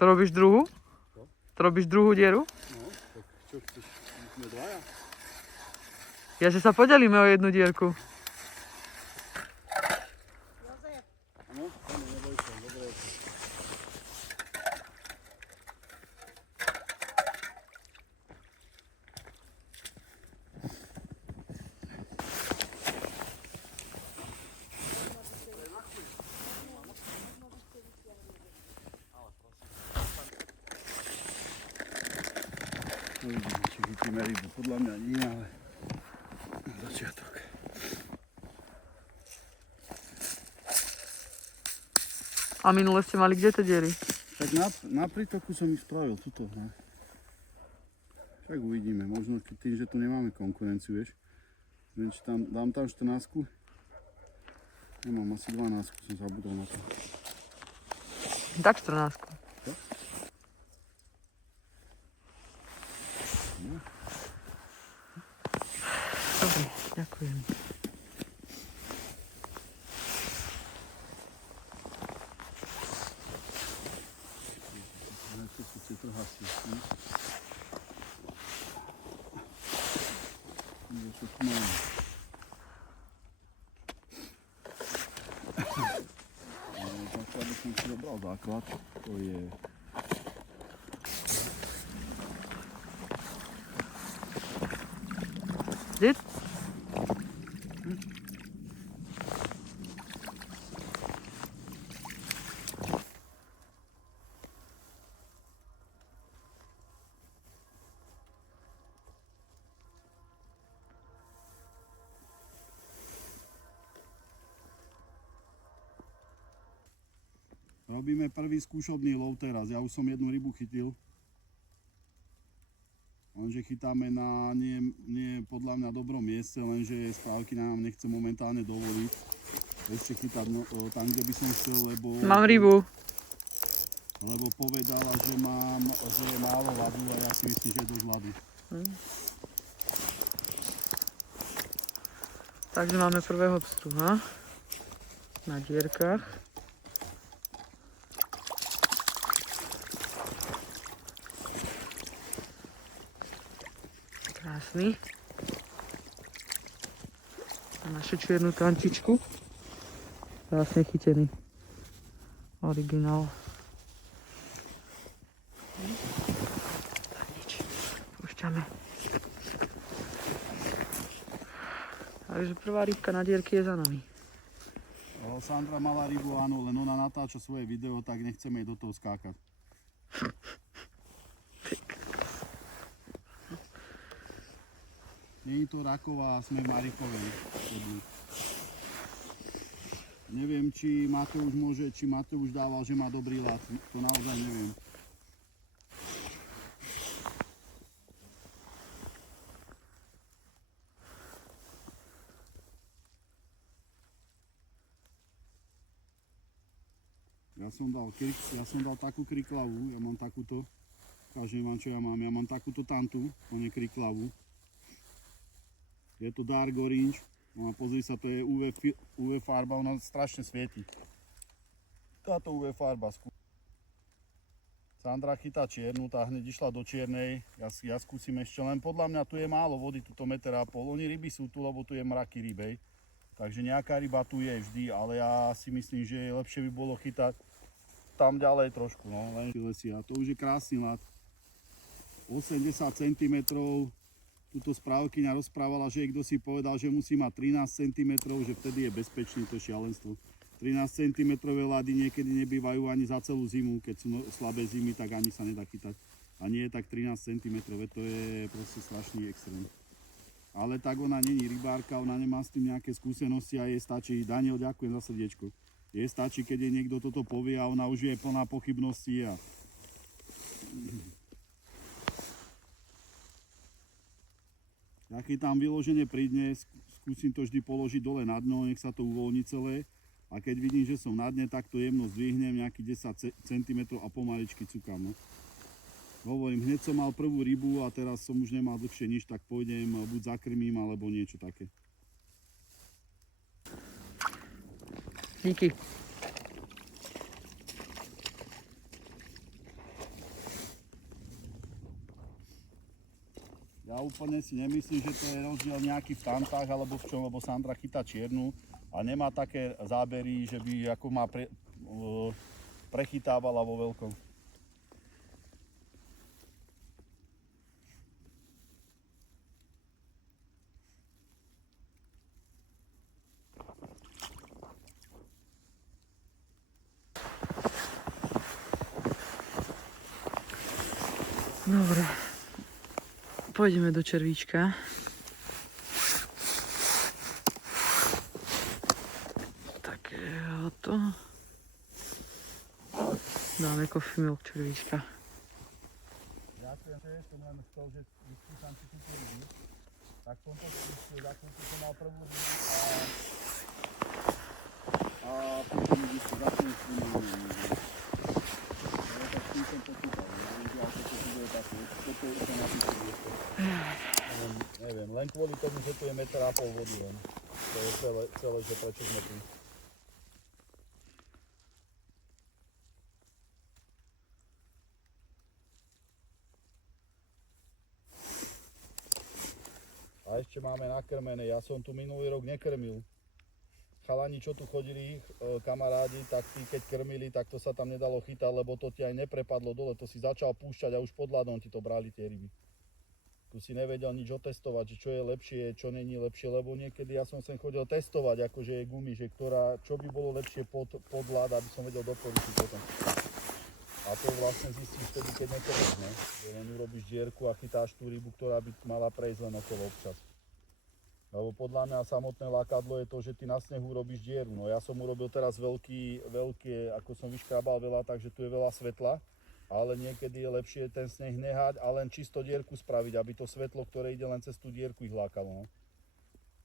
To robíš druhú? Čo? To robíš druhú dieru? No, tak čo chceš? Sme dvaja? Ja, že sa podelíme o jednu dierku. Áno, neboj sa, dobre je to. Uvidíme, či chytíme rybu. Podľa mňa nie, ale na začiatok. A minule ste mali kde tie diery? Tak na prítoku som ich spravil, tuto. Ne? Tak uvidíme, možno tým, že tu nemáme konkurenciu, vieš. Neviem, či tam, dám tam 14. Nemám asi 12, som zabudol na to. Tak 14. Čo? No. Dobre, ďakujem. To sú tie trhacie. Čo tu máme? Základ by som si dobral základ. To je... Kde? Robíme prvý skúšobný lov teraz. Ja už som jednu rybu chytil. Lenže chytáme na nie podľa mňa dobrom mieste, lenže správky nám nechce momentálne dovoliť ešte chytať tam, kde by som chcel, lebo... Mám rybu. Lebo povedala, že je málo ľadu a ja si myslím, že je dosť ľadu. Takže máme prvého pstruha na dierkach. Krásny. A našu čiernu tančičku. Krásne chytený. Originál. Tak nič. Púšťame. Takže prvá rybka na dierky je za nami. Sandra mala rybu, áno, len ona natáča svoje video, tak nechceme jej do toho skákať. Nie je to raková, sme v Marikovej. Neviem, či Mateuš dával, že má dobrý ľad. To naozaj neviem. Ja som dal takú kriklavu, ja mám takúto. Ukážem vám, čo ja mám. Ja mám takúto tantu, to nie kriklavu. Je to dark orange. No a pozri sa, to je UV farba, ona strašne svieti. Táto UV farba. Sandra chytá čiernu, tá hneď išla do čiernej. Ja skúsim ešte, len podľa mňa tu je málo vody, tuto 1,5 metra. Oni ryby sú tu, lebo tu je mraky rybej. Takže nejaká ryba tu je vždy, ale ja si myslím, že lepšie by bolo chytať tam ďalej trošku, no, len lesia. To už je krásny ľad. 80 cm. Tuto správkyňa rozprávala, že kto si povedal, že musí mať 13 cm, že vtedy je bezpečný, to je šialenstvo. 13 cm ľady niekedy nebývajú ani za celú zimu, keď sú slabé zimy, tak ani sa nedá chytať. A nie je tak 13 cm, to je proste strašný extrém. Ale tak ona není rybárka, ona nemá s tým nejaké skúsenosti a jej stačí, Daniel, ďakujem za srdiečko. Jej stačí, keď jej niekto toto povie a ona už je plná pochybností a... Ja chytám vyloženie pri dne, skúsim to vždy položiť dole na dno, nech sa to uvoľní celé. A keď vidím, že som na dne, tak to jemno zdvihnem, nejakých 10 cm a pomaličky cukám. No. Hovorím, hneď som mal prvú rybu a teraz som už nemal dlhšie nič, tak pôjdem, buď zakrmím, alebo niečo také. Díky. úplne si nemyslím, že to je rozdiel nejaký v tantách alebo v čom, lebo Sandra chytá čiernu a nemá také zábery, že by ako má prechytávala vo veľkom. Dobre. Pôjdeme do červíčka. Takéhoto. Dáme coffee milk červíčka. Ďakujem, že som len chcel, že vyskúšam si túto rybu. Tak som to skúšil, za chvíľku som mal prvú rybu a potom mi začnem s tým tak s tým som počítal. Toto je úplne napísané. Neviem, len kvôli tomu, že tu je 1,5 m vody len. To je celé, že prečo sme tu. A ešte máme nakrmené, ja som tu minulý rok nekrmil. Chalani, čo tu chodili, kamarádi, tak tí keď krmili, tak to sa tam nedalo chytať, lebo to ti aj neprepadlo dole, to si začal púšťať a už pod ľadom ti to brali tie ryby. Tu si nevedel nič otestovať, že čo je lepšie, čo není lepšie, lebo niekedy ja som sem chodil testovať, akože je gumy, že čo by bolo lepšie pod ľad, aby som vedel doporučiť potom. A to vlastne zistíš vtedy, keď nekrmíš, ne? Že len urobíš dierku a chytáš tú rybu, ktorá by mala prejsť len okolo občas. Lebo podľa mňa samotné lákadlo je to, že ty na snehu robíš dieru. No ja som urobil teraz veľké, ako som vyškrabal veľa, takže tu je veľa svetla. Ale niekedy je lepšie ten sneh nehať a len čisto dierku spraviť, aby to svetlo, ktoré ide len cez tú dierku, ich lákalo. No.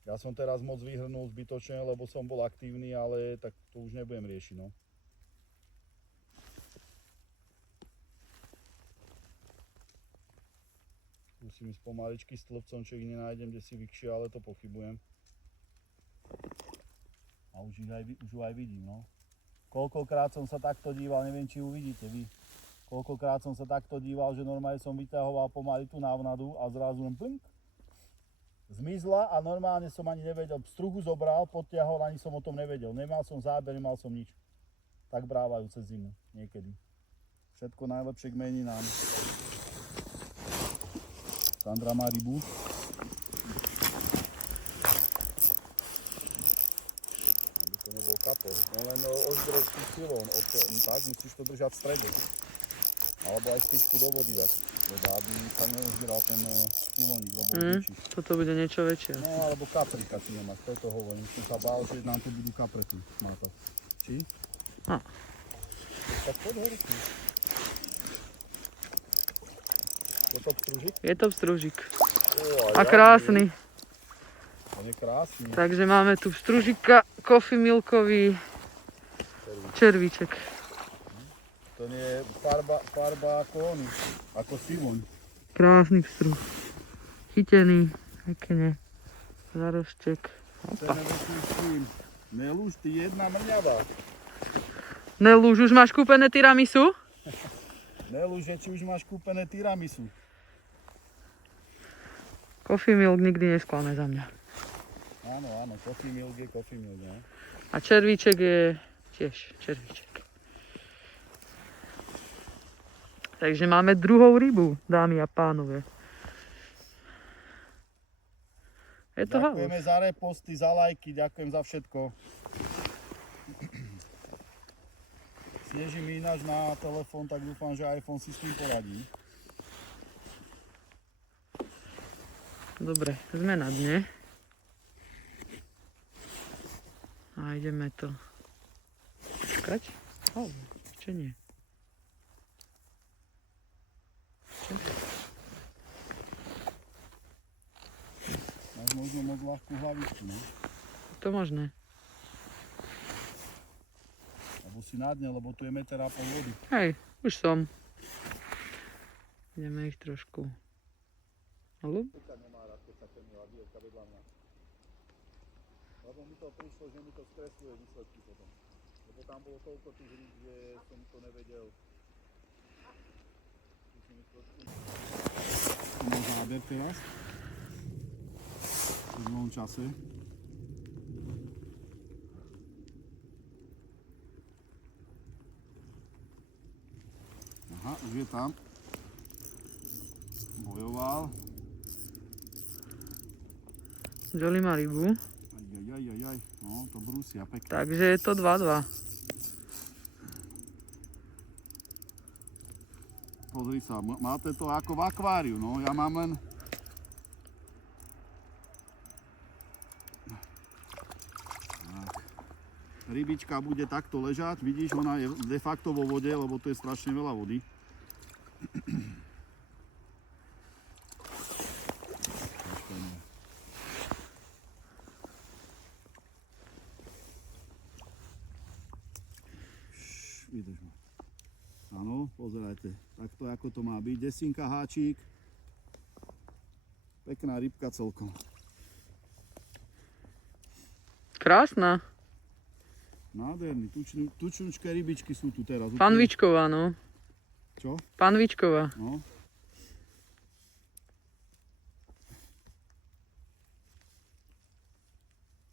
Ja som teraz moc vyhrnul zbytočne, lebo som bol aktívny, ale tak to už nebudem riešiť. No. Musím ísť pomaličky stĺpcom, čo ich nenájdem, kde si vykšia, ale to pochybujem. A už aj vidím, no. Koľkokrát som sa takto díval, neviem, či uvidíte vy. Koľkokrát som sa takto díval, že normálne som vyťahoval pomaly tú návnadu a zrazu len blink. Zmizla a normálne som ani nevedel. Struhu zobral, podtiahol, ani som o tom nevedel. Nemal som záber, nemal som nič. Tak brávajú cez zimu, niekedy. Všetko najlepšie k meninám. Sandra má rybu. Aby to nebol kapor. No len ozdroj tú silou. Tak musíš to držať v strede. Alebo aj styčku do vody dať. Aby sa neozbieral ten siloník, lebo zničíš. Toto bude niečo väčšie. No alebo kaprika si nemáš, preto hovorím. Som sa bál, že nám tu budú kapre tu mátať. Či? No. Tak poď horúci. Je to pstružik? Je to pstružik. A krásny. On je krásny. Takže máme tu pstružika, coffee milkový červíček. To nie je farba ako oni, ako Simon. Krásny pstruh. Chytený, pekne. Zaroštek. Ten nevyšli s tým. Nelúž, ty jedna mrňava. Nelúž, už máš kúpené tiramisu? Nelúž, či už máš kúpené tiramisu. Coffee milk nikdy nesklame za mňa. Áno, coffee milk je coffee milk, ne? A červíček je tiež červíček. Takže máme druhou rybu, dámy a pánové. Je to halus. Ďakujeme za reposty, za lajky, ďakujem za všetko. Sneží mi ináč na telefón, tak dúfam, že iPhone si s tým poradí. Dobre, sme na dne. A ideme to skať. Ešte nie. Máš možno moc ľahkú hlavičku, ne? To možné. Alebo si na dne, lebo tu je 1,5 m vody. Hej, už som. Ideme ich trošku. Haló? Nemá rád, keď sa krmila dievka vedľa mňa. Lebo mi to prišlo, že mi to skresluje výsledky potom. Lebo tam bolo toľko tých rýb, že som to nevedel. Tu máš záber teraz. v minulom čase. Aha, už je tam. Bojoval. Jolly má rybu. Ajajajajaj, no to brúsia pekne. Takže je to 2-2. Pozri sa, máte to ako v akváriu, no ja mám len... Tak. Rybička bude takto ležať, vidíš, ona je de facto vo vode, lebo to je strašne veľa vody. Vydrž ma. Áno, pozerajte, takto ako to má byť. Desinka, háčik. Pekná rybka celkom. Krásna. Nádherný, tučnúčké rybičky sú tu teraz. Panvičková, no. Čo? Panvičková. No.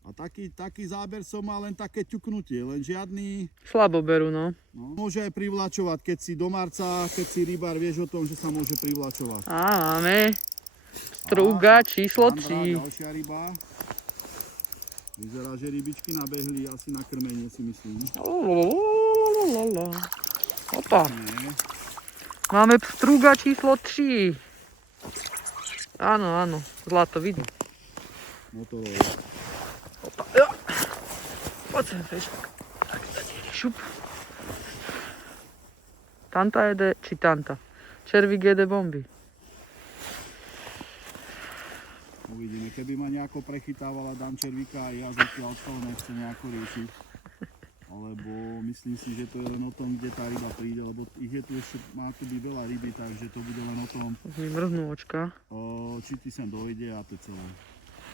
A taký záber som mal len také ťuknutie, len žiadny... Slabo berú, no. No, môže aj privlačovať, keď si do marca, keď si rybár, vieš o tom, že sa môže privlačovať. Á, máme strúga číslo 3. Ďalšia ryba. Vyzerá, že rybičky nabehli asi na krmenie, si myslím. Opa. Nie. Máme strúga číslo 3. Áno, áno, zlato vidno. Motorola. Opa, jo. Poď sem, fešák. Tak sa nie šup. Tanta jede, či tanta? Červík jede bomby. Uvidíme, keby ma nejako prechytávala, dám červíka a ja zatiaľ to nechcem nejako riešiť. Alebo myslím si, že to je len o tom, kde tá ryba príde, lebo ich je tu ešte, má akoby veľa ryby, takže to bude len o tom, Už mi mrznú očka. či ty sem dojde a to celé.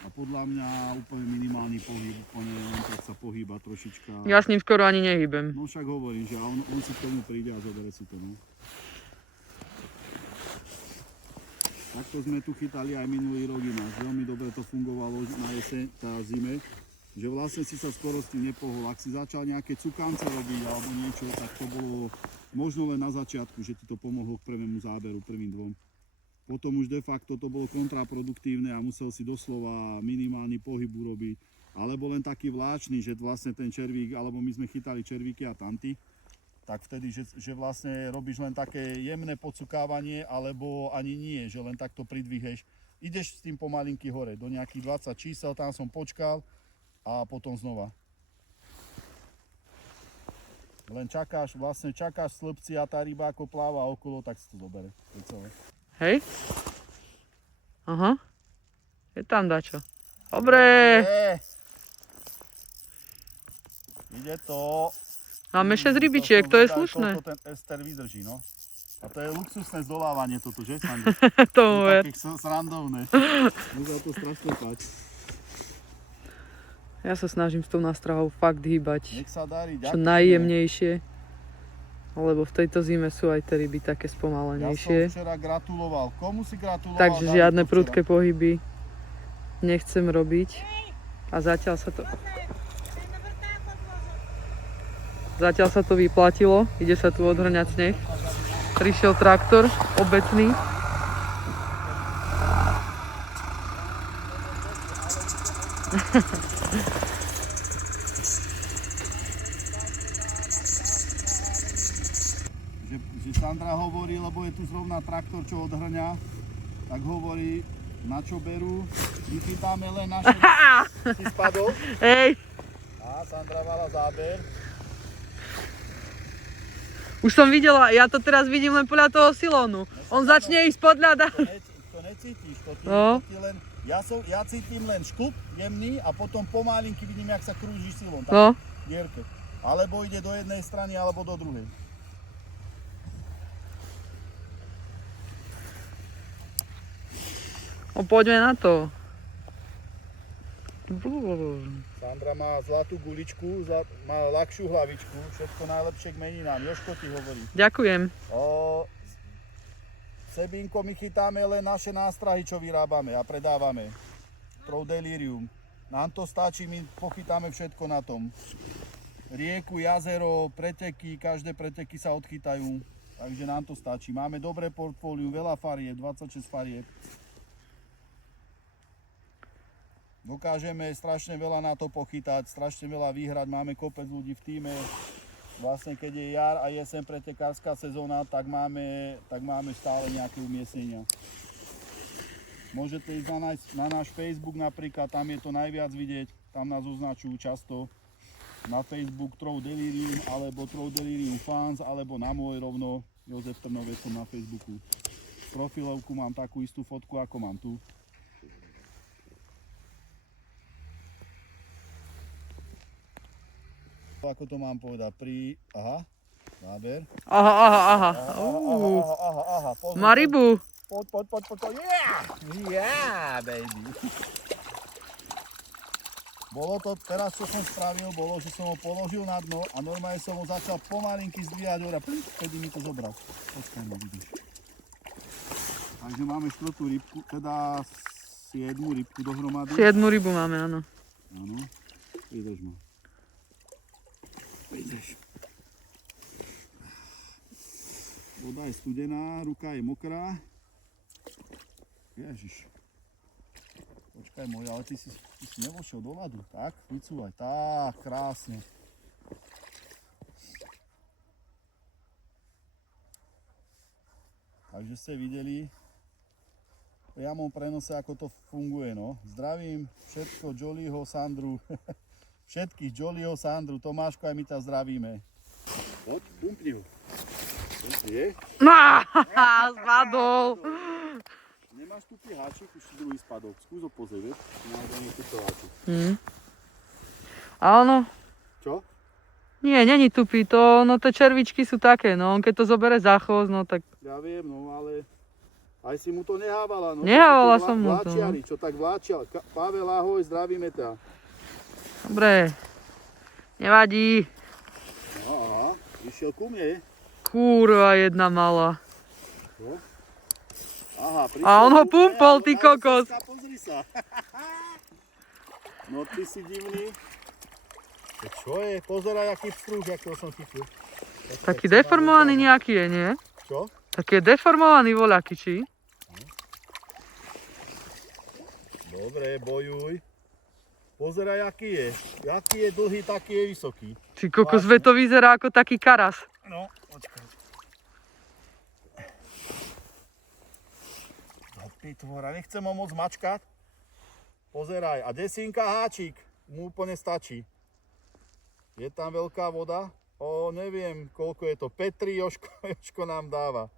A podľa mňa úplne minimálny pohyb, úplne len tak sa pohýba trošička. Ja s ním skoro ani nehýbem. No však hovorím, že on si k tomu príde a zobere si to, no. Takto sme tu chytali aj minulý rok ináč. Veľmi dobre to fungovalo na jeseň, tá zime. Že vlastne si sa skoro s tým nepohol. Ak si začal nejaké cukance robiť alebo niečo, tak to bolo možno len na začiatku, že ti to pomohlo k prvému záberu, prvým dvom. Potom už de facto to bolo kontraproduktívne a musel si doslova minimálny pohyb urobiť. Alebo len taký vláčny, že vlastne ten červík, alebo my sme chytali červíky a tanty, tak vtedy, že vlastne robíš len také jemné podsukávanie, alebo ani nie, že len takto pridviheš. Ideš s tým pomalinky hore, do nejakých 20 čísel, tam som počkal a potom znova. Len čakáš v slpci a tá ryba ako pláva okolo, tak si to zobere. To je celé. Hej? Aha. Je tam dačo. Dobre. Ide to. Máme 6 rybičiek, to je slušné. Koľko ten ester vydrží, no. A to je luxusné zdolávanie toto, že, Sandra? Tomu ver. Takých srandovné. Môže to strašne páť. Ja sa snažím s tou nástrahou fakt hýbať. Nech sa darí, Čo ďakujem. najjemnejšie. Lebo v tejto zime sú aj tie ryby také Ja som spomalenejšie. včera gratuloval. Komu si gratuloval? Takže žiadne prudké pohyby nechcem robiť. A zatiaľ sa to vyplatilo. Ide sa tu odhrňať sneh. Prišiel traktor obecný. Že Sandra hovorí, lebo je tu zrovna traktor, čo odhrňa, tak hovorí, na čo berú. My chytáme len naše... Si spadol? Hej, A Sandra mala záber. už som videla, ja to teraz vidím len podľa toho silónu. On začne ísť podľa. To necítiš, No. ti len... Ja cítim len škup jemný a potom pomalinky vidím, jak sa krúži silom. No. Dierke. Alebo ide do jednej strany, alebo do druhej. No, poďme na to. Sandra má zlatú guličku, má ľahšiu hlavičku, všetko najlepšie k meninám. Jožko ti hovorí. Ďakujem. Sebínko, my chytáme len naše nástrahy, čo vyrábame a predávame. Troudelirium. Nám to stačí, my pochytáme všetko na tom. Rieku, jazero, preteky, každé preteky sa odchytajú. Takže nám to stačí. Máme dobré portfólium, veľa farieb, 26 farieb. Dokážeme strašne veľa na to pochytať, strašne veľa vyhrať. Máme kopec ľudí v tíme. Vlastne keď je jar a jesen pretekárska sezóna, tak máme stále nejaké umiestnenia. Môžete ísť na náš Facebook napríklad, tam je to najviac vidieť, tam nás označujú často. Na Facebook Troudelirium alebo Troudelirium Fans, alebo na môj rovno Jozef Trnovec som na Facebooku. V profilovku mám takú istú fotku, ako mám tu. Ako to mám povedať, záber. Aha. Pozor, Má rybu. Poď. Yeah, baby. Bolo to, teraz čo som spravil, bolo, že som ho položil na dno a normálne som ho začal pomalinky zdvíjať hore, kedy mi to zobral. Počkaj, no vidíš. Takže máme 4. rybku, teda 7. rybku dohromady. 7 rybu máme, áno. Áno, vydrž ma. Vydrž. Voda je studená, ruka je mokrá. Ježiš. Počkaj môj, ale ty si nevošiel do ľadu. Tak, vycúvaj. Tak, krásne. Takže ste videli v priamom prenose, ako to funguje. No. Zdravím všetko Jollyho, Sandru. Všetkých Jollyho, Sandru, Tomáško, aj my ťa zdravíme. Poď, pumpni ho. Je? Spadol. Nemáš tu háčik, už si druhý spadok. Skús ho pozrieť, vieš? Nájdem tu háčik. A ono? Čo? Nie, není tupý, to, no tie červičky sú také, no on keď to zobere za chvost, no tak... Ja viem, no ale aj si mu to nehávala, no. Nehávala som mu to, no. Vláčiari, čo tak vláčia. Pavel, ahoj, zdravíme ťa. Dobre, nevadí. No, aha, vyšiel ku mne. Kurva, jedna malá. Čo? Aha, A on ho pumpol, ty kokos. Pozri sa. No ty si divný. Čo je? Pozeraj, aký pstrúž, akého som chytil. Taký deformovaný nejaký je, nie? Čo? Taký je deformovaný voľaký, či? Dobre, bojuj. Pozeraj, aký je. Aký je dlhý, taký je vysoký. Ty kokos, to vyzerá ako taký karas. No, počkaj. Ty tvora, nechcem ho moc mačkať. Pozeraj, a desínka háčik mu úplne stačí. Je tam veľká voda. Neviem, koľko je to. Petri Jožko nám dáva.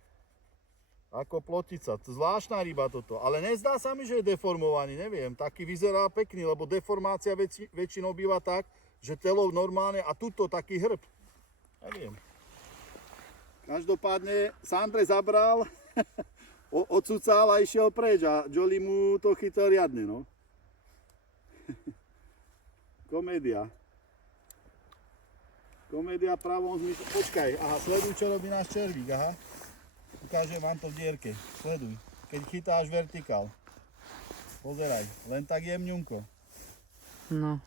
Ako plotica. Zvláštna ryba toto. Ale nezdá sa mi, že je deformovaný. Neviem, taký vyzerá pekný, lebo deformácia väčšinou býva tak, že telo normálne a tuto taký hrb. Neviem. Každopádne Sandre zabral, odsucal a išiel preč a Jolly mu to chytil riadne, no. Komédia. Komédia v pravom zmysle. Počkaj, aha, sleduj, čo robí náš červík, aha. Ukážem vám to v dierke. Sleduj. Keď chytáš vertikál. Pozeraj, len tak jemňunko. No.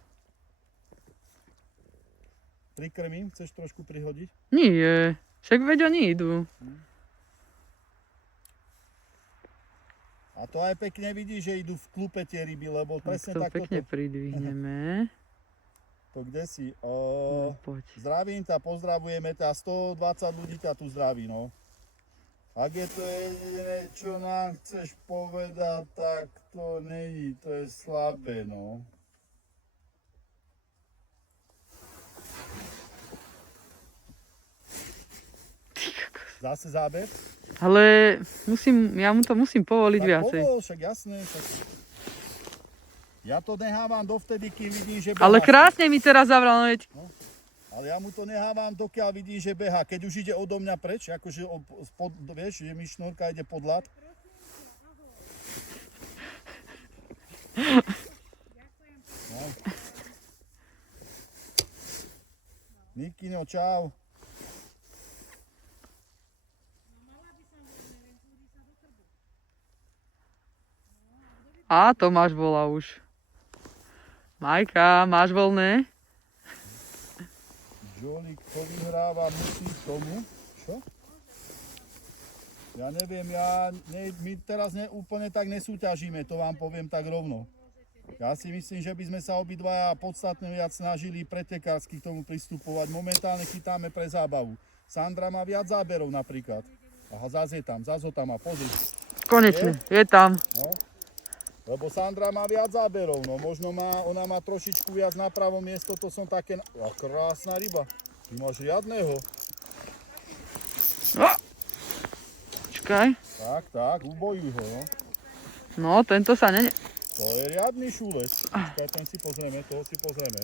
Prikrmím, chceš trošku prihodiť? Nie, však veď oni idú. A to aj pekne vidíš, že idú v klupe tie ryby, lebo presne Tak to takto pekne pridvihneme. To kde si? No, poď. Zdravím ťa, pozdravujeme ťa, 120 ľudí ťa tu zdraví, no. Ak je to jediné, čo nám chceš povedať, tak to není, to je slabé, no. Zase záber? Ale ja mu to musím povoliť Tak viacej. povol, však jasné. Však... Ja to nehávam dovtedy, kým vidím, že behá. Ale krásne mi teraz zavral, no veď. No, ale ja mu to nehávam, dokiaľ vidím, že behá. Keď už ide odo mňa preč, akože vieš, že mi šnúrka ide pod ľad. No. Nikino, čau. A Tomáš volá už. Majka, máš voľné? Jolik povyhráva, musí tomu. Čo? Ja neviem, my teraz úplne tak nesúťažíme, to vám poviem tak rovno. Ja si myslím, že by sme sa obidvaja podstatne viac snažili pretekársky k tomu pristupovať. Momentálne chytáme pre zábavu. Sandra má viac záberov napríklad. Aha, zase ho tam má, pozri. Konečne, je tam. No, lebo Sandra má viac záberov, no možno ona má trošičku viac na pravom miesto, to som také... A krásna ryba, ty máš riadného. Počkaj. Tak, ubojuj ho, no. No, tento sa To je riadny šúlec. Počkaj, ten si pozrieme, toho si pozrieme.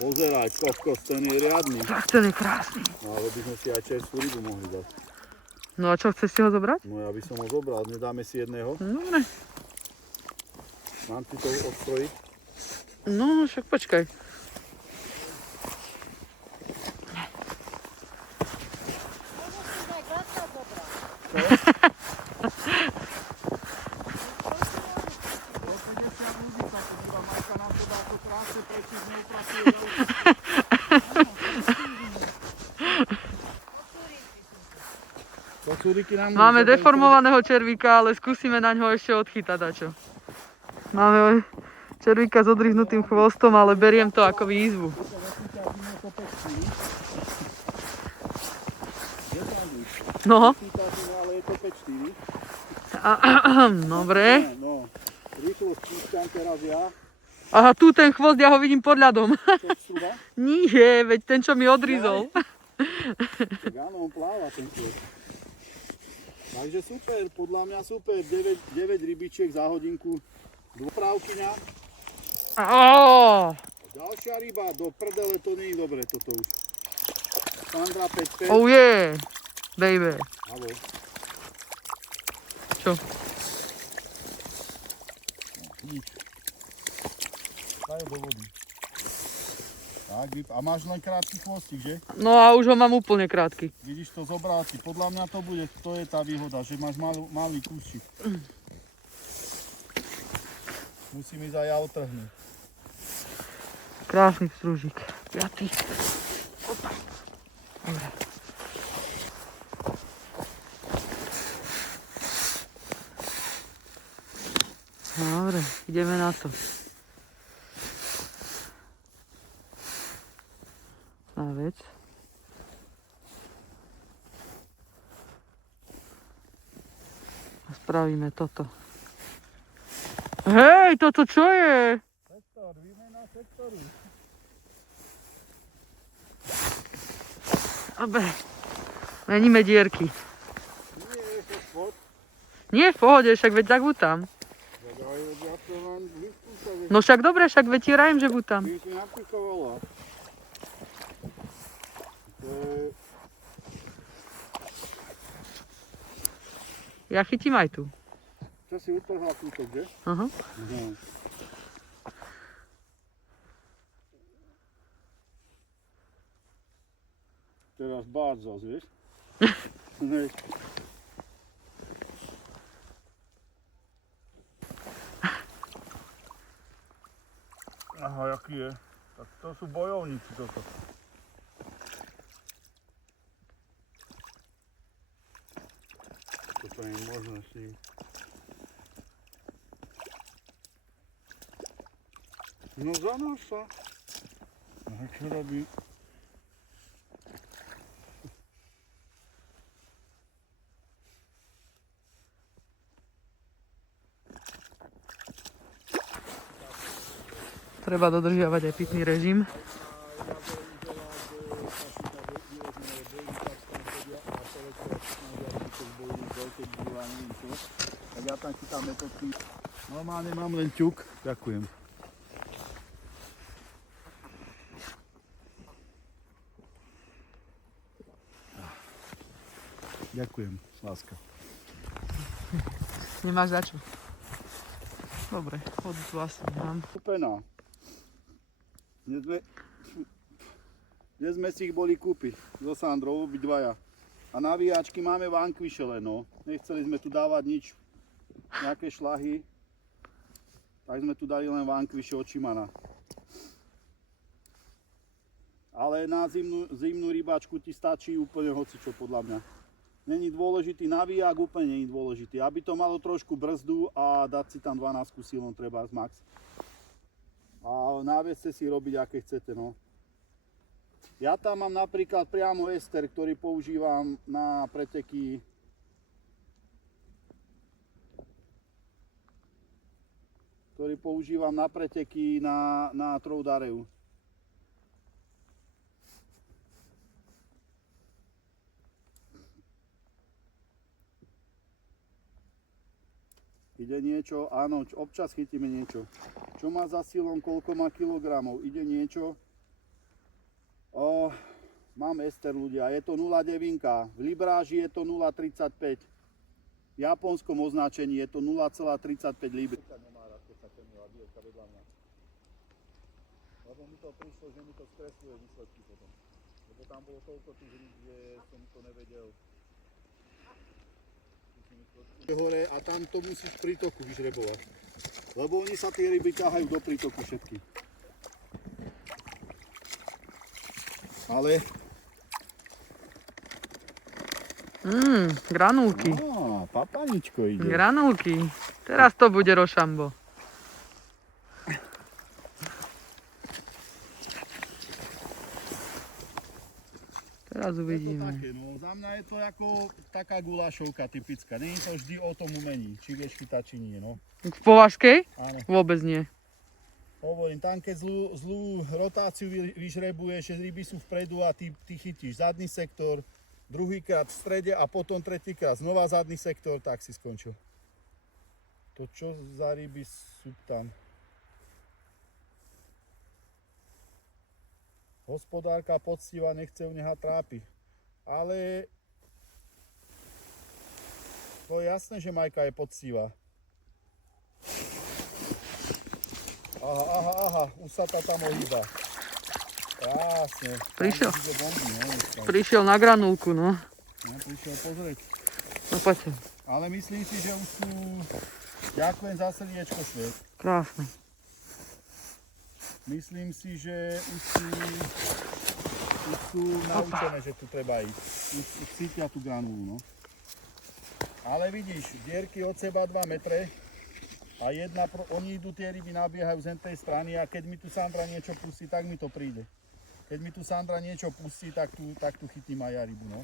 Pozeraj, kokos, ten je riadny. Tak ten je krásny. No ale by sme si aj čerstvú rybu mohli dať. No a čo, chceš si ho zobrať? No ja by som ho zobral, nedáme si jedného. Dobre. Mám ti to odstrojiť? No, však počkaj. Máme deformovaného červíka, ale skúsime na ňo ešte odchytať dačo. Máme červíka s odrihnutým chvostom, ale beriem to ako výzvu. No. Dobre. Aha, tu ten chvost, ja ho vidím pod ľadom. Nie, veď ten, čo mi odrizol. Tak áno, on pláva ten chvost. Takže super, podľa mňa super, 9 rybičiek za hodinku, dvoprávkyňa. Ďalšia ryba, do prdele, to nie je dobre toto už. Sandra 5-5. Oh yeah, baby. Haló. Čo? Nič. Daj do vody. Tak, a máš len krátky chvostík, že? No a už ho mám úplne krátky. Vidíš to, zobral si. Podľa mňa to je tá výhoda, že máš malý kúsik. Musím ísť aj ja otrhnúť. Krásny pstrúžik. Piatý. Opa. Dobre. Dobre, ideme na to. Na vec. A spravíme toto. Hej, toto čo je? Sektor, výmena sektoru. Dobre. Meníme dierky. Nie, to spod. Nie, v pohode, však veď tak butám. No však dobre, však veď ti rajem, že butám. Ty si napikovala. Ja chytím aj tu. Čo si utrhla kútok, že? Aha. Teraz báť zas, vieš? Aha, jaký je? Tak to sú bojovníci toto. Toto nie je možné s ním. No zanúš sa. Aha, čo robí? Treba dodržiavať aj pitný režim. Tak ja tam chytám metodky. Normálne mám len ťuk. Ďakujem. Ďakujem, láska. Nemáš za čo. Dobre, vodu tu asi nemám. Kúpená. Dnes sme si ich boli kúpiť so Sandrou, obidvaja. A navíjačky máme vanquiše len, no. Nechceli sme tu dávať nič, nejaké šlahy. Tak sme tu dali len vankviše od Šimana. Ale na zimnú rybačku ti stačí úplne hocičo podľa mňa. Není dôležitý navíjak, úplne není dôležitý. Aby to malo trošku brzdu a dať si tam 12 silom treba z max. A návieste si robiť aké chcete, no. Ja tam mám napríklad priamo ester, ktorý používam na preteky. Na Troudareu. Ide niečo, áno, občas chytíme niečo. Čo má za silom, koľko má kilogramov, ide niečo. Mám ester ľudia, je to 0,9, v libráži je to 0,35. V japonskom označení je to 0,35 libry. Lebo mi to prišlo, že mi to skresluje výsledky potom. Lebo tam bolo toľko tých rýb, že som to nevedel. Hore a tam to musíš v prítoku vyžrebovať. Lebo oni sa tie ryby ťahajú do prítoku všetky. Ale... Granulky. Papaničko ide. Granulky. Teraz to bude rošambo. Teraz uvidíme. Je to také, no. Za mňa je to ako taká gulášovka typická. Nie je to vždy o tom umení, či vieš chytať, či nie, no. V považskej? Áno. Vôbec nie. Hovorím, tam keď zlú rotáciu vyžrebuješ, že ryby sú vpredu a ty chytíš zadný sektor, druhýkrát v strede a potom tretíkrát znova zadný sektor, tak si skončil. To čo za ryby sú tam? Hospodárka poctivá nechce u neha trápiť. Ale to je jasné, že Majka je poctivá. Aha, už sa to tam ohýba. Krásne. Prišiel na granulku, no. Prišiel pozrieť. No poďte. Ale myslím si, že už sú... Ďakujem za srdiečko, Svet. Krásne. Myslím si, že už sú naučené, že tu treba ísť. Už cítia tú granulu, no. Ale vidíš, dierky od seba 2 metre. A oni idú, tie ryby nabiehajú z tej strany a keď mi tu Sandra niečo pustí, tak mi to príde. Keď mi tu Sandra niečo pustí, tak tu chytím aj ja rybu, no.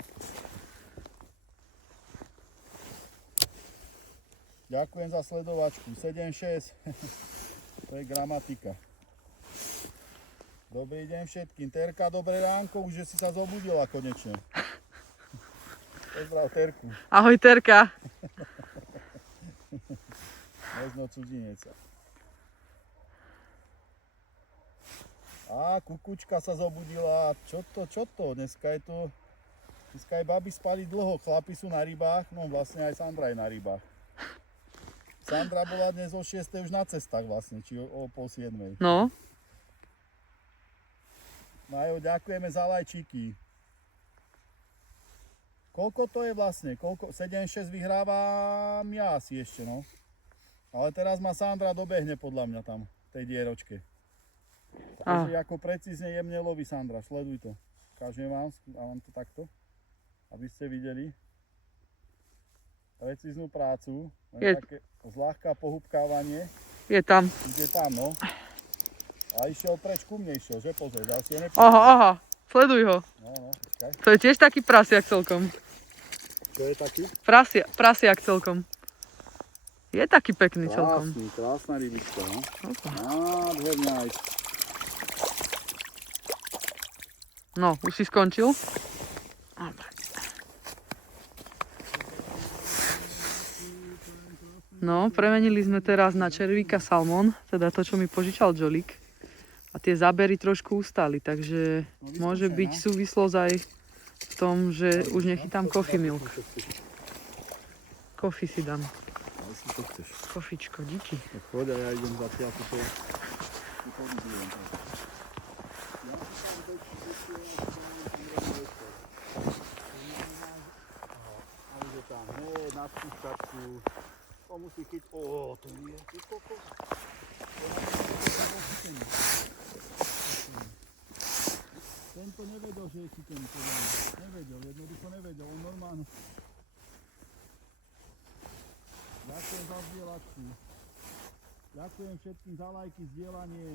Ďakujem za sledovačku. 7-6. To je gramatika. Dobrý deň všetkým. Terka, dobré ránko, už že si sa zobudila konečne. Pozdrav Terku. Ahoj Terka. Možno cudzineca. Á, kukučka sa zobudila. Čo to? Dneska aj baby spali dlho. Chlapi sú na rybách, no vlastne aj Sandra je na rybách. Sandra bola dnes o 6. už na cestách vlastne, či o pol 7. No. Majo, ďakujeme za lajčíky. Koľko to je vlastne? 7-6 vyhrávam ja asi ešte, no. Ale teraz ma Sandra dobehne podľa mňa tam, v tej dieročke. Takže ako precízne jemne loví Sandra, sleduj to. Ukážem vám, dávam to takto, aby ste videli. Precíznu prácu, len také zľahká pohúbkávanie. Je tam. Ide tam, no. A išiel preč ku mne, išiel, že pozrieť, ale si ho nepozrieť. Aha, sleduj ho. No, počkaj. To je tiež taký prasiak celkom. Čo je taký? Prasiak celkom. Je taký pekný celkom. Krásna rybička, no. Nádherná aj. No, už si skončil? No, premenili sme teraz na červíka salmon, teda to, čo mi požičal Jolik. A tie zábery trošku ustali, takže môže byť súvislosť aj v tom, že už nechytám coffee milk. Coffee si dám. Kofičko, díky. Choď a ja idem za to. Na spúšťačku. To musí chyť. Tu je. Tento nevedel, že je chytený, podľa mňa. Nevedel, jednoducho nevedel, on normálne. Ďakujem za zdieľačku. Ďakujem všetkým za lajky, zdieľanie,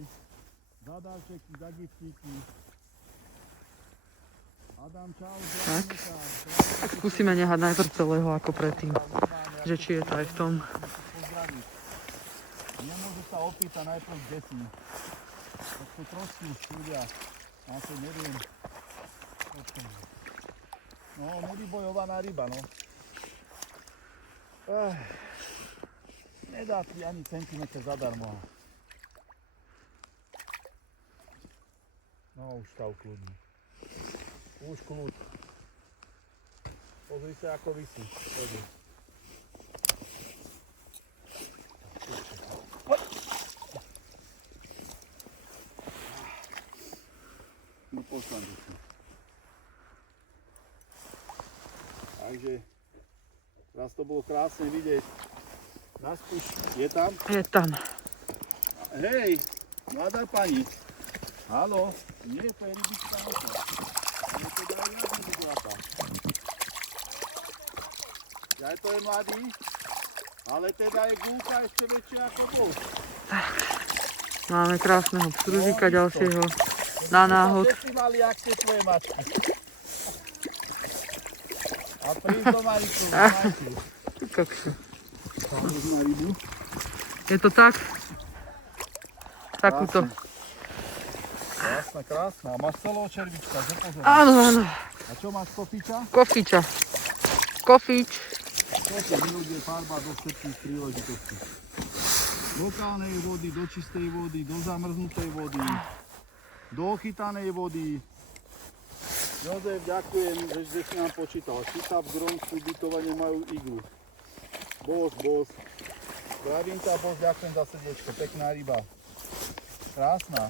za darčeky, za giftíky. Adam, čau, Tak. Skúsime nehať najprv celého ako predtým. Že či je to aj v tom. Pozdraviť. Nemôže sa opýtať najprv desí. Tak to trošku ľudia. Ja to neviem. No, nevybojovaná ryba, no. Nedá ti ani centimetr zadarmo. No, už stav kľudný. Už kľud. Pozri sa, ako visí. Pozri. No pošlám to. Takže teraz to bolo krásne vidieť. Naskúš, je tam? Je tam. Hej, mladá pani. Haló, nie, to je rybička nosa. Nie, to dá viac zlatá. Aj to je mladý, ale teda je gulka ešte väčšia ako bol. Máme krásneho pstruzika ďalšieho na náhod. Všetci mali jak tie tvoje mačky. A príď do Mariku, majku. Kokšo. Na rybu. Je to tak? Takúto. Krásna, krásna. A máš celého červička, že pozor. Áno, áno. A čo máš, kofiča? Kofiča. Kofič. Toto vyhodí farba do všetkých príležitostí. Lokálnej vody, do čistej vody, do zamrznutej vody, do ochytanej vody. Jozef, ďakujem, že si nám počítal. Chytap, gronk, ubytovanie majú iglu. Boss. Zdravím ťa, boss, ďakujem za srdiečko. Pekná ryba. Krásna.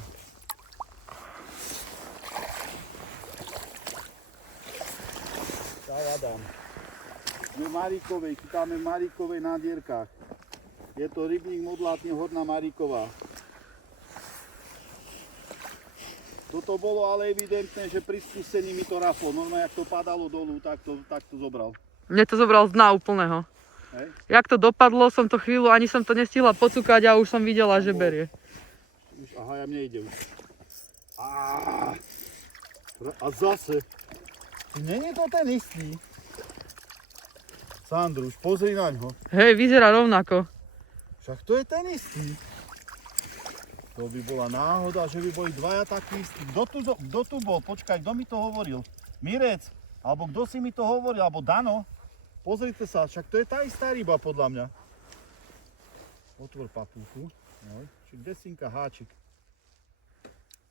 Čau, Adam. Sme Marikovej, chytáme Marikovej na dierkách. Je to rybník Modlátne, Horná Mariková. Toto bolo ale evidentné, že pri skúsení mi to raflo. Normálne, jak to padalo dolu, tak to zobral. Mne to zobral z dna úplného. Hej. Jak to dopadlo, som to chvíľu, ani som to nestihla pocúkať a už som videla, že berie. Aha, ja mne ide už. A zase. Není to ten istý. Sandruš, pozri na ňo. Hej, vyzerá rovnako. Však to je ten istý. To by bola náhoda, že by boli dvaja takí istí. Kto tu bol? Počkaj, kto mi to hovoril? Mirec? Alebo kto si mi to hovoril? Alebo Dano? Pozrite sa, však to je tá istá ryba podľa mňa. Otvor papulku. No, či desinka, háčik.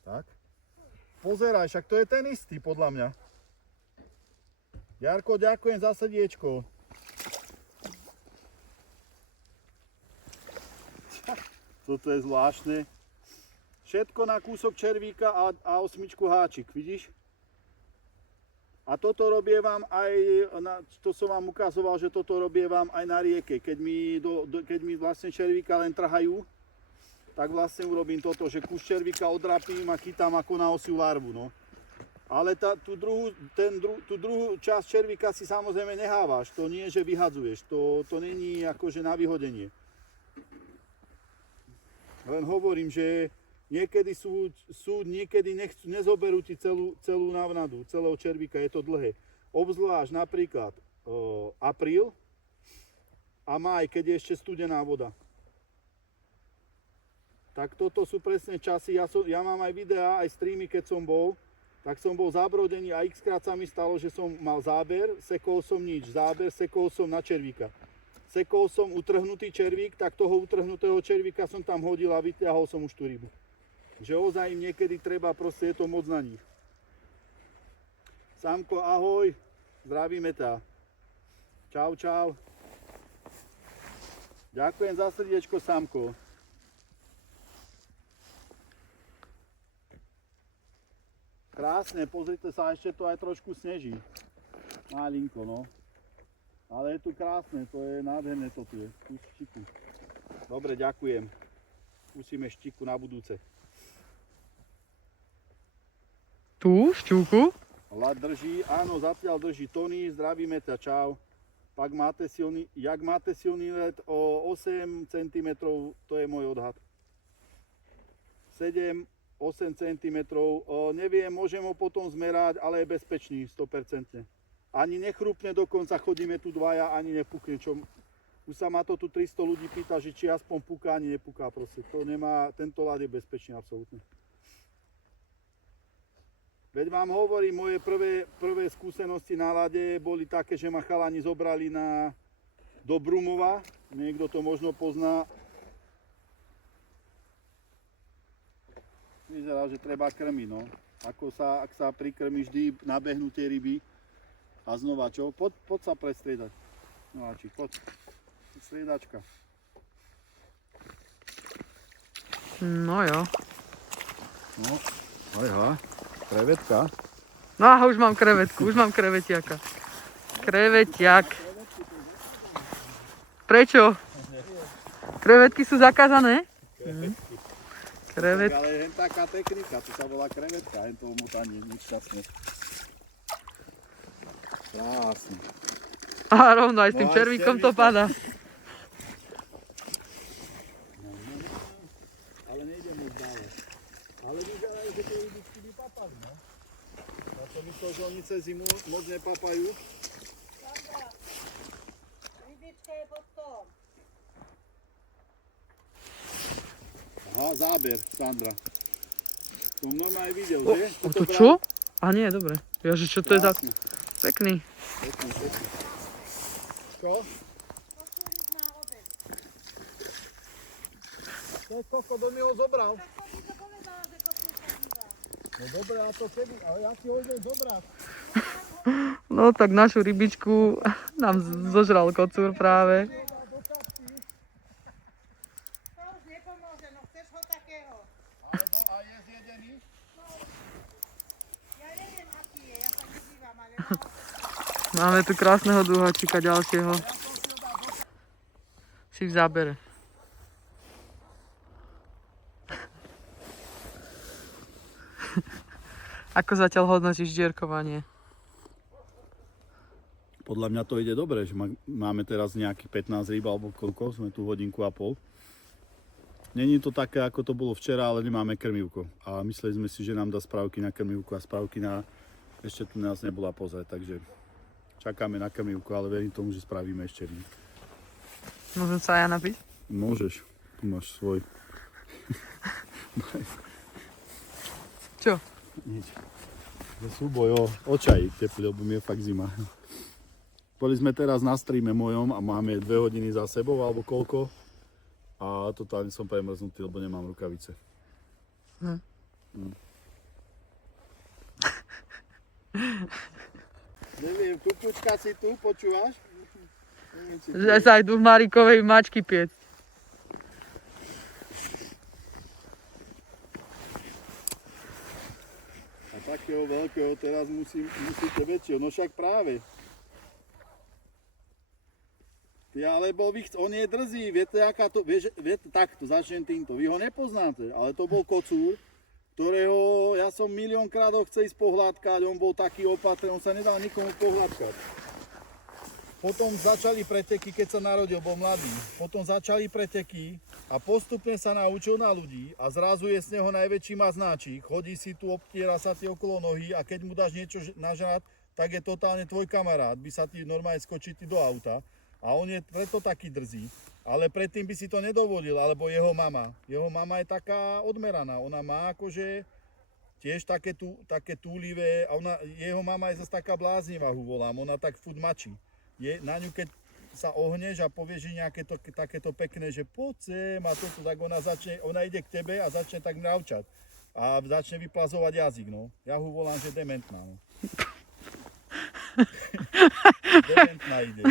Tak. Pozeraj, však to je ten istý podľa mňa. Jarko, ďakujem za srdiečko. Toto je zvláštne. Všetko na kúsok červíka a osmičku háčik, vidíš? A toto robievam aj, to som vám ukazoval, že toto robievam aj na rieke. Keď mi vlastne červíka len trhajú, tak vlastne urobím toto, že kus červíka odrapím a chytám ako na osiu larvu. No. Ale tú druhú časť červíka si samozrejme nehávaš. To nie, že vyhadzuješ. To není akože na vyhodenie. Len hovorím, že niekedy niekedy nezoberú ti celú návnadu, celého červíka, je to dlhé. Obzvlášť napríklad apríl a máj, keď je ešte studená voda. Tak toto sú presne časy, ja mám aj videá, aj streamy, keď som bol, tak som bol zabrodený a x-krát sa mi stalo, že som mal záber, sekol som nič, záber, sekol som na červíka. Sekol som utrhnutý červík, tak toho utrhnutého červíka som tam hodil a vyťahol som už tú rybu. Že ozaj im niekedy treba, proste je to moc na nich. Samko, ahoj, zdravíme ťa. Čau, čau. Ďakujem za srdiečko, Samko. Krásne, pozrite sa, ešte to aj trošku sneží. Malinko, no. Ale je tu krásne, to je nádherné, to tu je. Kus čiku. Dobre, ďakujem. skúsime štiku na budúce. Tu, šťúku. Ľad drží, áno, zatiaľ drží. Tony, zdravíme ťa, čau. Pak máte silný, jak máte silný let o 8 cm, to je môj odhad. 7-8 cm, neviem, môžem ho potom zmerať, ale je bezpečný, 100%. Ani nechrupne, dokonca chodíme tu dvaja, ani nepukne, čo... Už sa ma to tu 300 ľudí pýta, že či aspoň puká, ani nepuká proste. To nemá, tento ľad je bezpečný absolútne. Veď vám hovorím, moje prvé skúsenosti na ľade boli také, že ma chalani zobrali do Brumova. Niekto to možno pozná. Vyzerá, že treba krmiť, no. Ak sa prikrmi, vždy nabehnú tie ryby. A znova čo? Poď sa prestriedať. Nováčik, poď. Striedačka. No jo. No, ajha. Krevetka. No a už mám krevetku, už mám krevetiaka. Krevetiak. Prečo? Krevetky sú zakázané? Krevetky. Ale jen taká technika, to sa volá krevetka, jen to omotanie, nič šťastné. Krásne. A rovno aj s tým No aj s červíkom to červíkom. padá. Ale nejde moc ďalej. Ale vyzerajú, že tie rybičky by papali, no. Ja som myslel, že oni cez zimu moc nepapajú. Sandra, rybička je pod tom. Aha, záber, Sandra. Som normálne videl, O, že? to čo? A nie, dobre. Ježiš, čo to je za... Krásne. Pekný. Pekný. Čo? Kocúrik na obed. To je koko, do mi ho zobral. Tak to by to povedala, že kocúr sa díva. No dobré, a to kedy? Ale ja si ho idem zobrať. No tak našu rybičku nám zožral kocúr práve. To už nepomôže, no chceš ho takého. A je zjedený? Ja neviem, aký je, ja sa nedívam, ale naozaj. Máme tu krásneho dúhačika ďalšieho. Si v zábere. Ako zatiaľ hodnotíš dierkovanie? Podľa mňa to ide dobre, že máme teraz nejakých 15 rýb alebo koľko, sme tu hodinku a pol. Není to také, ako to bolo včera, ale nemáme krmivko. A mysleli sme si, že nám dá správky na krmivku a správky na... Ešte tu nás nebola pozrieť, takže čakáme na krmivku, ale verím tomu, že spravíme ešte ryby. Môžem sa aj ja napiť? Môžeš, tu máš svoj. Čo? Nič. Je súboj o čaji teplý, lebo mi je fakt zima. Boli sme teraz na streame mojom a máme 2 hodiny za sebou, alebo koľko. A totálne som premrznutý, lebo nemám rukavice. Neviem, kukučka si tu, počúvaš? Neviem, či Že sa idú v Marikovej mačky piec. A takého veľkého teraz musíte väčšieho, no však práve. Alebo on je drzý, viete, aká to, viete, takto, začnem týmto. Vy ho nepoznáte, ale to bol kocúr, ktorého ja som miliónkrát ho chcel ísť pohľadkať, on bol taký opatrný, on sa nedal nikomu pohľadkať. Potom začali preteky, keď sa narodil, bol mladý. Potom začali preteky a postupne sa naučil na ľudí a zrazu je z neho najväčší maznáčik. Chodí si tu, obtiera sa ti okolo nohy a keď mu dáš niečo nažrať, tak je totálne tvoj kamarát. By sa ti normálne skočil ti do auta. A on je preto taký drzý. Ale predtým by si to nedovolil, alebo jeho mama. Jeho mama je taká odmeraná. Ona má akože tiež také túlivé. A jeho mama je zase taká bláznivá, ho volám. Ona tak furt mačí. Na ňu, keď sa ohneš a povieš, že nejaké takéto pekné, že poď sem a toto, tak ona ide k tebe a začne tak mravčať. A začne vyplazovať jazyk, no. Ja ho volám, že dementná, no. Dementná ide.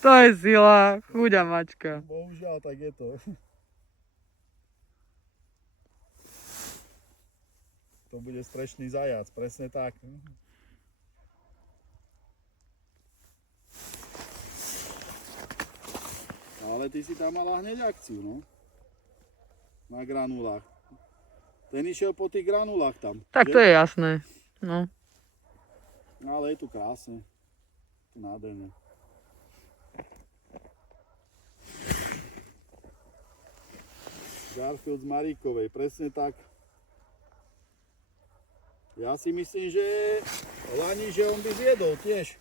To je sila, chuďa mačka. Bohužiaľ, tak je to. To bude strešný zajac, presne tak. Ale ty si tam mala hneď akciu, no. na granulách. Ten išiel po tých granulách tam. Tak to je jasné. No. Ale je tu krásne. Tu nádherné. Garfield z Maríkovej, presne tak. Ja si myslím, že lani, že on by zjedol tiež.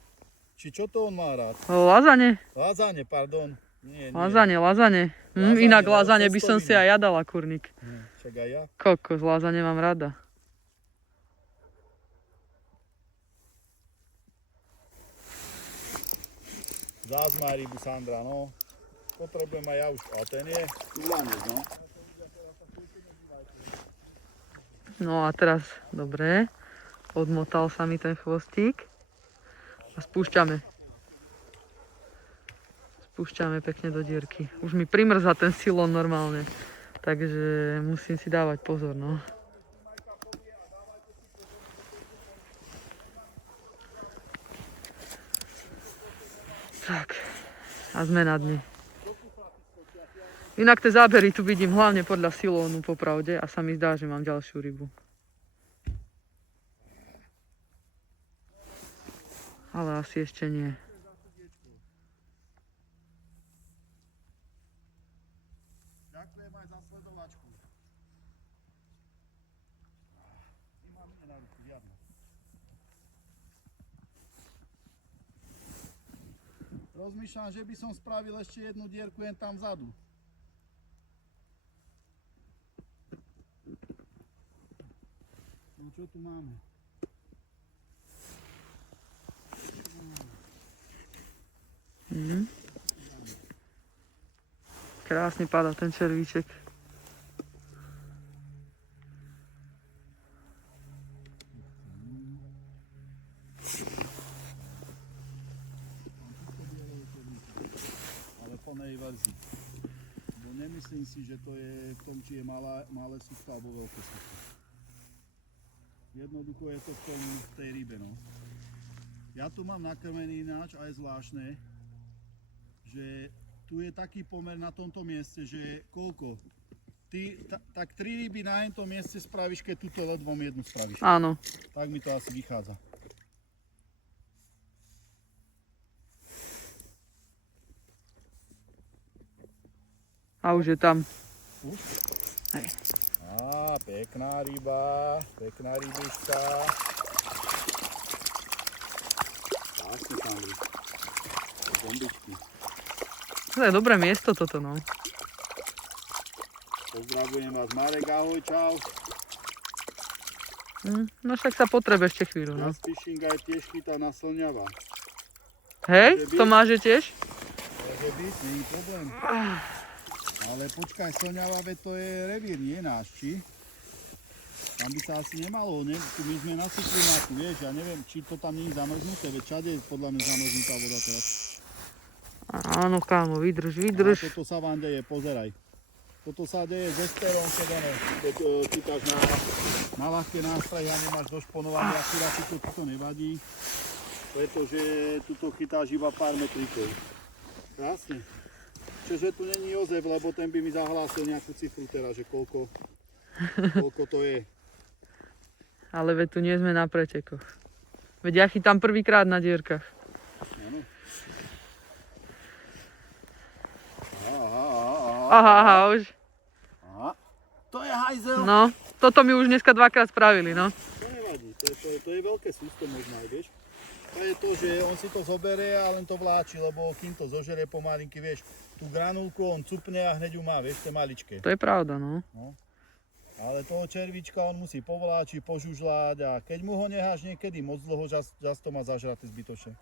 Či čo to on má rád? Lazane. Lázane, pardon. Nie. Lazane. Lázane, Inak lebo lazane by som si cestoviny. aj ja dala, kurník. Čak aj ja. Kokos, lazane mám rada. Zás má rybu Sandra, no. Potrebujem aj ja už. A ten je ulanec, no. No a teraz, dobre, odmotal sa mi ten chvostík a spúšťame. Spúšťame pekne do dierky. Už mi primrzá ten silón normálne, takže musím si dávať pozor, no. Tak, a sme na dne. Inak tie zábery tu vidím hlavne podľa silónu, popravde, a sa mi zdá, že mám ďalšiu rybu. Ale asi ešte nie. Ďakujem aj za sledovačku. Nemám na ruku žiadne. Rozmýšľam, že by som spravil ešte jednu dierku jen tam vzadu. No čo tu máme? Krásne padá ten červíček. Ale plnej verzii. Bo nemyslím si, že to je v tom, či je malé sústo alebo veľké sústo. Jednoducho je to v tej rybe, no. Ja tu mám nakrmený ináč aj zvláštne, že tu je taký pomer na tomto mieste, že koľko? Ty tak 3 ryby na jednom mieste spravíš, keď túto ledvom jednu spravíš. Áno. Tak mi to asi vychádza. A už je tam. Už? Hej. Á, pekná rybička. Krásne, Sandri. Bombičky. To je dobré miesto toto, no. Pozdravujem vás, Marek, ahoj, čau. No však sa potrebe ešte chvíľu, no. Nás fishing aj tiež chytá na slňava. Hej, to máže tiež? Môže byť, nie je problém. Ale počkaj, slňava, veď to je revír, nie náš, či? Tam by sa asi nemalo, ne? Tu my sme na Cyklináku, vieš, ja neviem, či to tam nie je zamrznuté, veď všade je podľa mňa zamrznutá voda teraz. Áno, kámo, vydrž. A toto sa vám deje, pozeraj. Toto sa deje s esterom, keď chytáš na ľahké nástroje a nemáš došponované, akurát ti to nevadí, pretože tuto chytáš iba pár metríkov. Krásne. Čiže tu není Jozef, lebo ten by mi zahlásil nejakú cifru teraz, že koľko to je. Ale veď tu nie sme na pretekoch. Veď ja chytám prvýkrát na dierkach. Áno. Aha, už. Aha. To je hajzel. No, toto mi už dneska dvakrát spravili, no. To nevadí, to je veľké sústo možno aj, vieš. To je to, že on si to zoberie a len to vláči, lebo kým to zožerie pomalinky, vieš, tú granulku on cupne a hneď ju má, vieš, to maličké. To je pravda, no. No. Ale toho červíčka on musí povláčiť, požužľať a keď mu ho necháš niekedy moc dlho, žas to má zažraté zbytočne.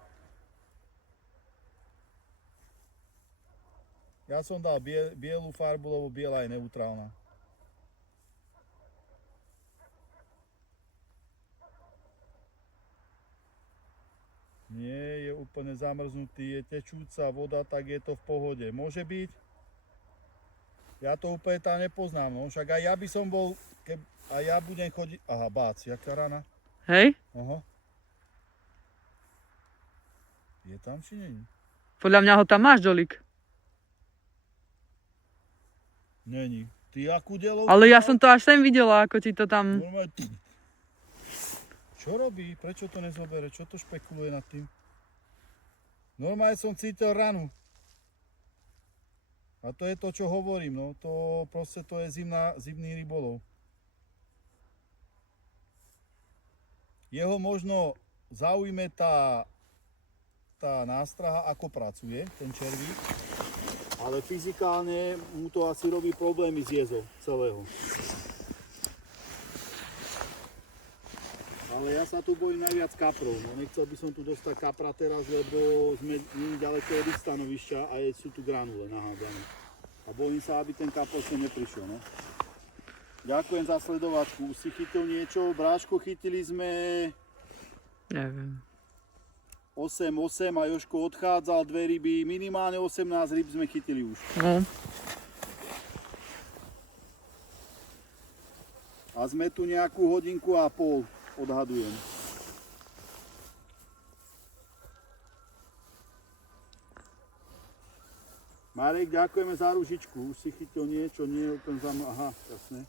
Ja som dal bielu farbu, lebo biela je neutrálna. Nie je úplne zamrznutý, je tečúca voda, tak je to v pohode. Môže byť? Ja to úplne tam nepoznám, no. Však aj ja by som bol, a ja budem chodiť... Aha, bác, jaká rana. Hej? Aha. Je tam či nie? Podľa mňa ho tam máš, Jolík. Není. Ty akú delovku? Ale ja som to až sem videla, ako ti to tam... Normálne... Čo robí? Prečo to nezobere? Čo to špekuluje nad tým? Normálne som cítil ranu. A to je to, čo hovorím, no. To proste to je zimný rybolov. Jeho možno zaujme tá nástraha, ako pracuje, ten červík. Ale fyzikálne mu to asi robí problémy z jezov celého. Ale ja sa tu bojím najviac kaprov. No, nechcel by som tu dostať kapra teraz, lebo sme ďaleko od ich stanovišťa a sú tu granule nahádzané. A bojím sa, aby ten kapor sem neprišiel. No. Ďakujem za sledovačku. Už si chytil niečo? Bráško, chytili sme Neviem. 8 a Jožko odchádzal 2 ryby. Minimálne 18 ryb sme chytili už. No. A sme tu nejakú 1,5 hodinku, odhadujem. Marek, ďakujeme za ružičku. Už si chytil niečo, nie je úplne aha, jasné.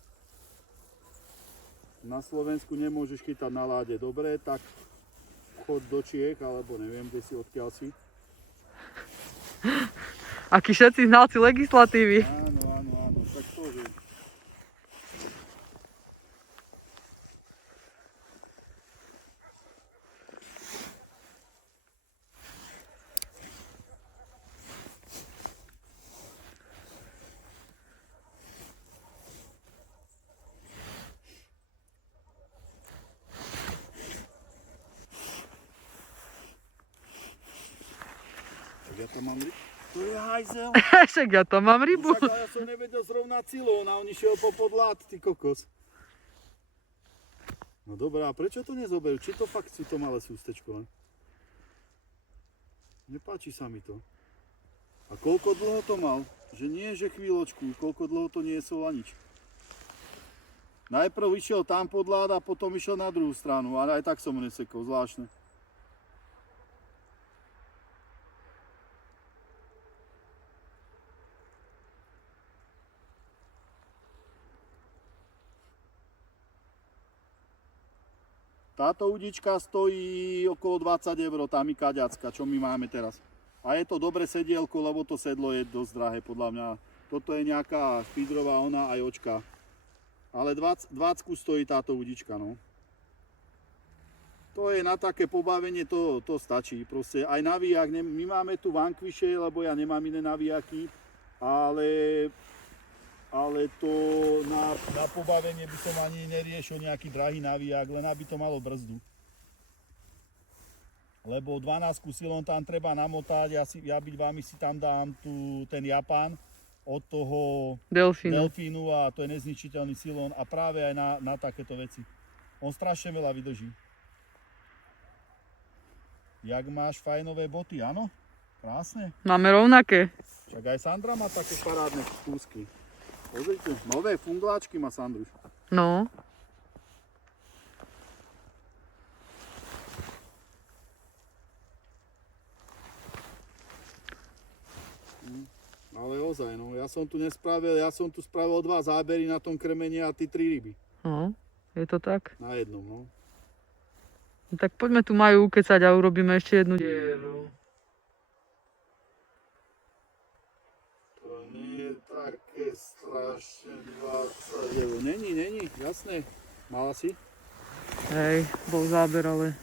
Na Slovensku nemôžeš chytať na láde. Dobre, tak chod do Čiech, alebo neviem, kde si, odkiaľ si. Akí všetci znalci legislatívy. Áno, tak to, že... Ja tam mám rybu. To je hajzel. Však ja tam mám rybu. Však ja som nevedel zrovna cilón a on išiel po podlát, ty kokos. No dobrá, a prečo to nezoberú? Či to fakt sú to malé sústečko? Nepáči sa mi to. A koľko dlho to mal? Že nie, že chvíľočku, koľko dlho to niesol a nič. Najprv išiel tam podlát a potom išiel na druhú stranu, ale aj tak som ho nesekol, zvláštne. Táto udička stojí okolo 20 €, tá mikaďacka, čo my máme teraz. A je to dobré sedielko, lebo to sedlo je dosť drahé podľa mňa. Toto je nejaká špídrová ona aj očka. Ale 20 stojí táto udička, no. To je na také pobavenie, to stačí. Proste aj navíjak, my máme tu vankviše, lebo ja nemám iné navíjaky, ale to na pobavenie by som ani neriešil nejaký drahý navíjak, len aby to malo brzdu. Lebo 12 silón tam treba namotať, ja byť vami si tam dám ten Japán od toho delfínu a to je nezničiteľný silón a práve aj na takéto veci. On strašne veľa vydrží. Jak máš fajnové boty, áno? Krásne. Máme rovnaké. Však aj Sandra má také parádne kúsky. Pozrite, nové fungláčky má Sandruš. No. Ale ozaj, no, ja som tu spravil 2 zábery na tom kremení a ty 3 ryby. No, je to tak. Na jednom, no. No tak poďme tu majú ukecať a urobíme ešte jednu dielu. To nie je také strašne 20 €. Není, jasné. Mala si? Hej, bol záber, ale...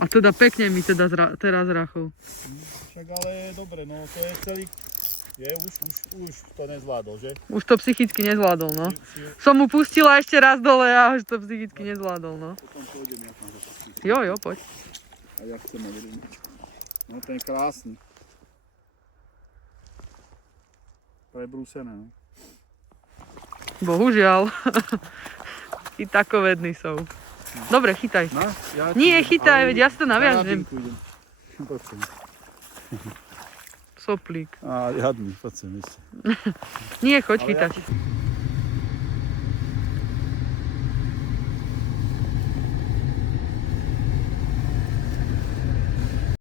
A teda pekne mi teda teraz rachol. Však ale dobre, no to je celý... Už to nezvládol, že? Už to psychicky nezvládol, no. Som mu pustila ešte raz dole a už to psychicky nezvládol, no. Potom pôjdem ja tam zapustiť. Jo, poď. A ja chcem aj jedničku. No ten je krásny. Prebrúsené, no. Bohužiaľ. I takovední sú. Dobre, chytaj. No, Nie, chytaj, veď ja si to naviažem. Poď sem. Soplík. Á, jadný, poď sem ešte. Nie, choď Ale chytať. ja